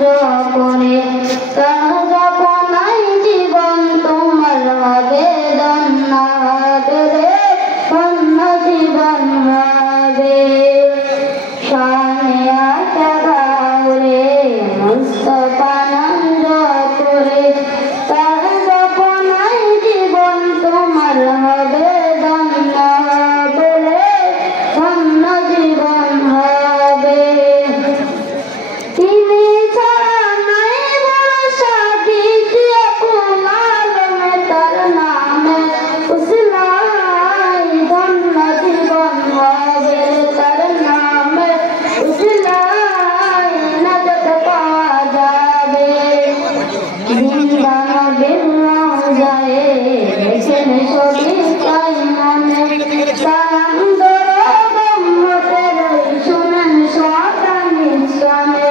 করে তার জপনাই জীবন তোমার হবে ধন্য হবে রে ধন্য জীবন হবে শানে আশা গাও রে মুস্তাফা নাম করে তার জপনাই জীবন তোমার হবে ধন্য হবে রে ধন্য জীবন হবে তিনি ছাড়া নাই ভরসা দ্বিতীয় কোন আলেমে তার নামে উসলাই ধন্য জীবন হবে তার নামে উসলাই নাজাত পাওয়া যাবে জিন্দা নবীর রওজায়ে দেখেন ছবি তাই মনে সালাম দরুদ উম্মতের শুনেন সকালে কানে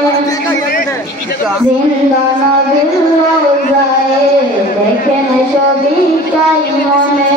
জিন্দা নবীর রওজায়ে দেখেন ছবি তাই মনে